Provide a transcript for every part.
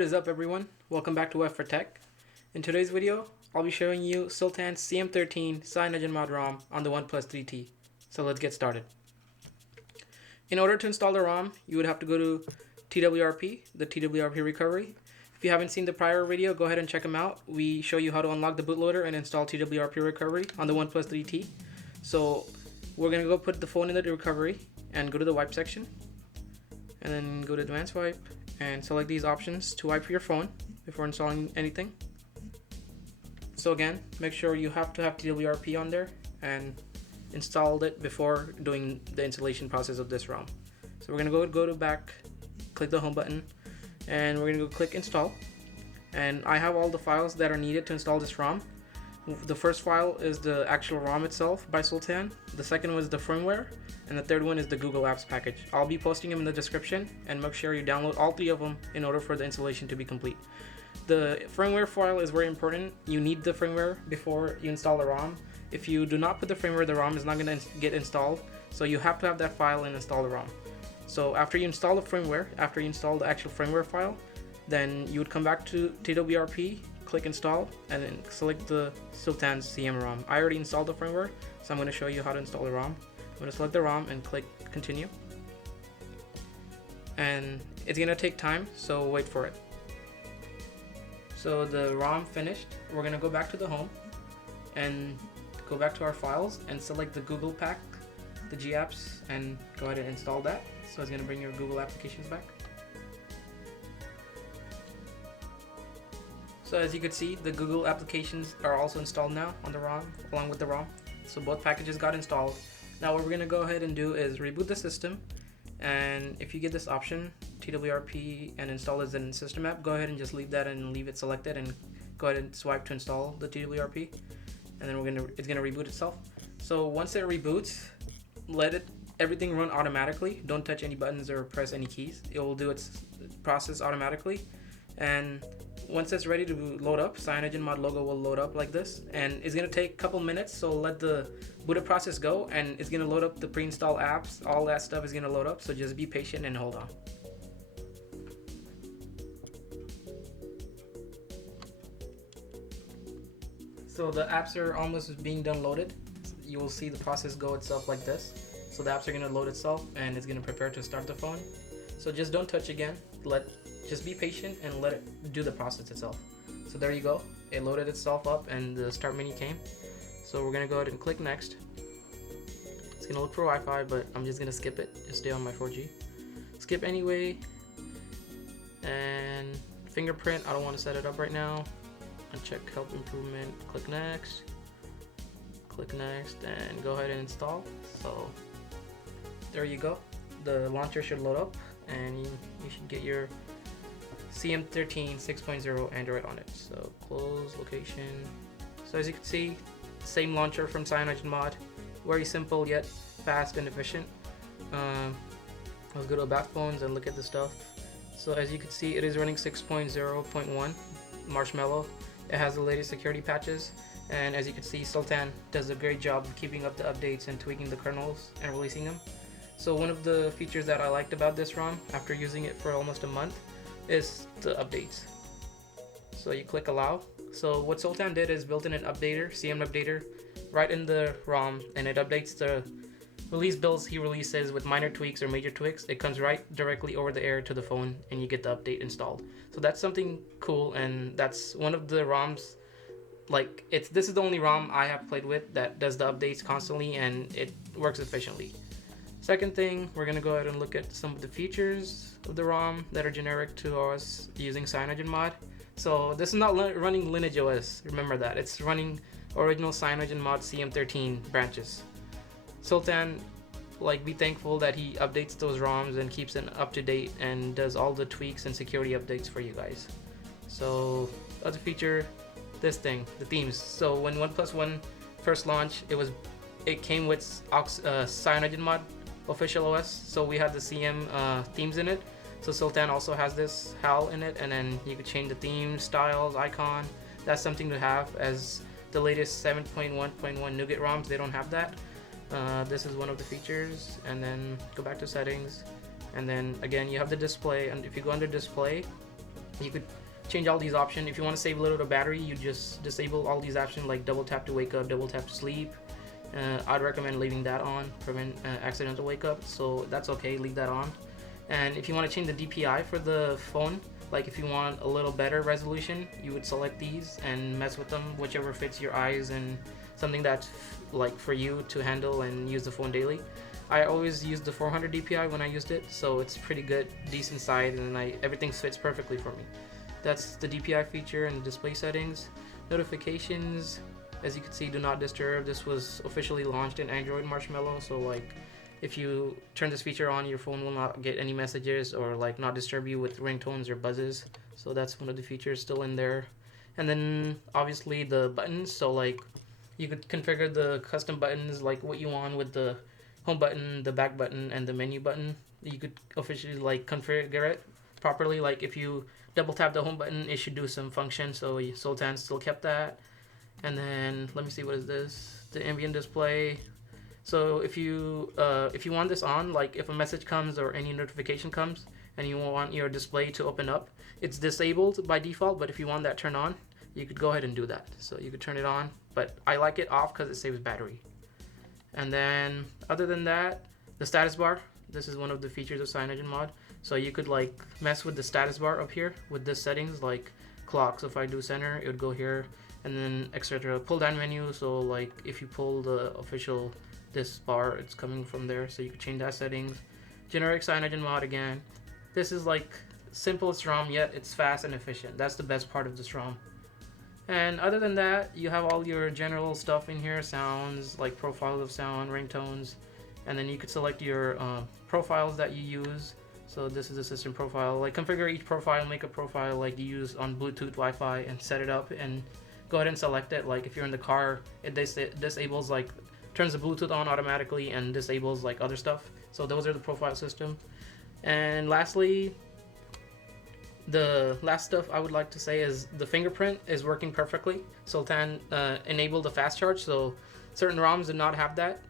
What is up, everyone? Welcome back to F for Tech. In today's video, I'll be showing you Sultan's CM13 CyanogenMod ROM on the OnePlus 3T. So let's get started. In order to install the ROM, you would have to go to TWRP, the TWRP recovery. If you haven't seen the prior video, go ahead and check them out. We show you how to unlock the bootloader and install TWRP recovery on the OnePlus 3T. So we're going to go put the phone in the recovery and go to the wipe section. And then go to advanced wipe and select these options to wipe your phone before installing anything. So again, make sure you have to have TWRP on there and installed it before doing the installation process of this ROM. So we're gonna go to back, click the home button, and we're gonna go click install. And I have all the files that are needed to install this ROM. The first file is the actual ROM itself by Sultan. The second one is the firmware, and the third one is the Google Apps package. I'll be posting them in the description, and make sure you download all three of them in order for the installation to be complete. The firmware file is very important. You need the firmware before you install the ROM. If you do not put the firmware, the ROM is not going to get installed, so you have to have that file and install the ROM. So after you install the firmware, after you install the actual firmware file, then you would come back to TWRP, click install, and then select the Sultan's CM ROM. I already installed the firmware, so I'm going to show you how to install the ROM. I'm going to select the ROM and click continue. And it's going to take time, so wait for it. So the ROM finished. We're going to go back to the home and go back to our files and select the Google pack, the G apps, and go ahead and install that. So it's going to bring your Google applications back. So as you can see, the Google applications are also installed now on the ROM, along with the ROM. So both packages got installed. Now what we're going to go ahead and do is reboot the system. And if you get this option, TWRP and install as in system app, go ahead and just leave that and leave it selected and go ahead and swipe to install the TWRP. And then it's going to reboot itself. So once it reboots, let everything run automatically. Don't touch any buttons or press any keys. It will do its process automatically. And once it's ready to load up, CyanogenMod logo will load up like this, and it's gonna take a couple minutes, so let the boot process go, and it's gonna load up the pre-installed apps. All that stuff is gonna load up, so just be patient and hold on. So the apps are almost being done loaded. You will see the process go itself like this. So the apps are gonna load itself, and it's gonna prepare to start the phone. So just don't touch again. Just be patient and let it do the process itself. So there you go. It loaded itself up and the start menu came. So we're gonna go ahead and click next. It's gonna look for Wi-Fi, but I'm just gonna skip it. Just stay on my 4G. Skip anyway. And fingerprint, I don't want to set it up right now. Uncheck help improvement. Click next. Click next and go ahead and install. So there you go. The launcher should load up and you should get your CM13 6.0 Android on it. So close location. So as you can see, same launcher from CyanogenMod. Very simple yet fast and efficient. Let's go to about phones and look at the stuff. So as you can see, it is running 6.0.1 Marshmallow. It has the latest security patches, and as you can see, Sultan does a great job of keeping up the updates and tweaking the kernels and releasing them. So one of the features that I liked about this ROM after using it for almost a month is the updates. So you click allow. So what Sultan did is built in an updater, CM updater, right in the ROM, and it updates the release builds he releases with minor tweaks or major tweaks. It comes right directly over the air to the phone and you get the update installed. So that's something cool, and that's one of the ROMs, this is the only ROM I have played with that does the updates constantly and it works efficiently. Second thing, we're gonna go ahead and look at some of the features of the ROM that are generic to us using CyanogenMod. So this is not running Lineage OS, remember that. It's running original CyanogenMod CM13 branches. Sultan, be thankful that he updates those ROMs and keeps them up to date and does all the tweaks and security updates for you guys. So other feature, this thing, the themes. So when OnePlus One first launched, it came with CyanogenMod official OS, so we had the CM themes in it. So Sultan also has this HAL in it, and then you could change the theme, styles, icon. That's something to have, as the latest 7.1.1 Nougat ROMs, they don't have that. This is one of the features, and then go back to settings, and then again you have the display, and if you go under display, You could change all these options. If you want to save a little bit of battery, you just disable all these options like double tap to wake up, double tap to sleep. I'd recommend leaving that on, prevent accidental wake up, so that's okay, leave that on. And if you want to change the DPI for the phone, like if you want a little better resolution, you would select these and mess with them, whichever fits your eyes and something that's like for you to handle and use the phone daily. I always use the 400 DPI when I used it, so it's pretty good, decent size, and everything fits perfectly for me. That's the DPI feature and the display settings. Notifications, as you can see, do not disturb. This was officially launched in Android Marshmallow, so like if you turn this feature on, your phone will not get any messages or like not disturb you with ringtones or buzzes. So that's one of the features still in there. And then obviously the buttons, so like you could configure the custom buttons like what you want with the home button, the back button, and the menu button. You could officially like configure it properly. Like if you double tap the home button, it should do some function, so Sultan still kept that. And then let me see, what is this? The ambient display. So if you want this on, like if a message comes or any notification comes and you want your display to open up, it's disabled by default, but if you want that turned on, you could go ahead and do that. So you could turn it on, but I like it off because it saves battery. And then other than that, the status bar, this is one of the features of CyanogenMod. So you could like mess with the status bar up here with the settings like clock. So if I do center, it would go here, and then etc. Pull down menu, so like if you pull the official this bar, it's coming from there, so you can change that settings. Generic CyanogenMod again. This is like simplest ROM yet it's fast and efficient. That's the best part of this ROM. And other than that, you have all your general stuff in here, sounds like profiles of sound, ringtones, and then you could select your profiles that you use. So this is the system profile. Like configure each profile, make a profile like you use on Bluetooth, Wi-Fi, and set it up and go ahead and select it. Like if you're in the car, it disables like turns the Bluetooth on automatically and disables like other stuff. So those are the profile system. And lastly, the last stuff I would like to say is the fingerprint is working perfectly. Sultan enabled the fast charge, so certain ROMs did not have that.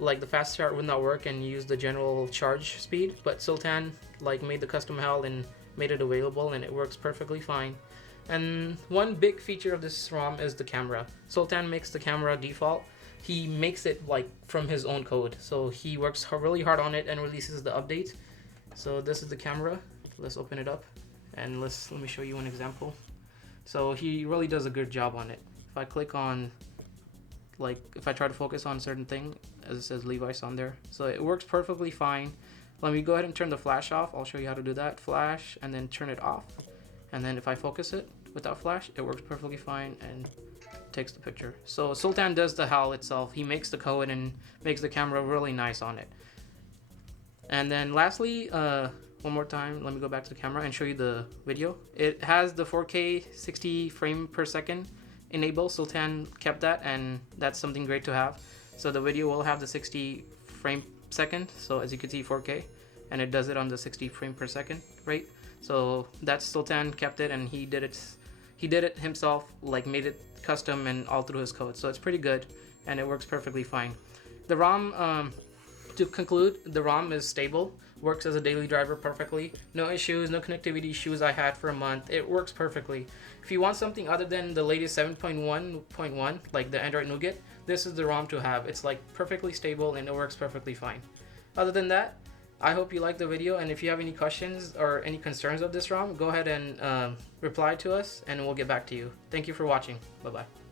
Like the fast charge would not work and use the general charge speed, but Sultan like made the custom HAL and made it available, and it works perfectly fine. And one big feature of this ROM is the camera. Sultan makes the camera default. He makes it like from his own code, so he works really hard on it and releases the update. So this is the camera. Let's open it up and let me show you an example. So he really does a good job on it. If I click on, like if I try to focus on a certain thing, as it says Levi's on there, so it works perfectly fine. Let me go ahead and turn the flash off. I'll show you how to do that. Flash and then turn it off, and then if I focus it without flash, it works perfectly fine and takes the picture. So Sultan does the HAL itself. He makes the code and makes the camera really nice on it. And then lastly, one more time, let me go back to the camera and show you the video. It has the 4K 60 frame per second enabled. Sultan kept that, and that's something great to have. So the video will have the 60 frame second, so as you can see 4K, and it does it on the 60 frame per second rate. So that's Sultan kept it, and he did it himself, like made it custom and all through his code. So it's pretty good and it works perfectly fine. The ROM, to conclude, the ROM is stable, works as a daily driver perfectly. No issues, no connectivity issues I had for a month. It works perfectly. If you want something other than the latest 7.1.1, like the Android Nougat, this is the ROM to have. It's like perfectly stable and it works perfectly fine. Other than that, I hope you liked the video, and if you have any questions or any concerns of this ROM, go ahead and reply to us and we'll get back to you. Thank you for watching. Bye-bye.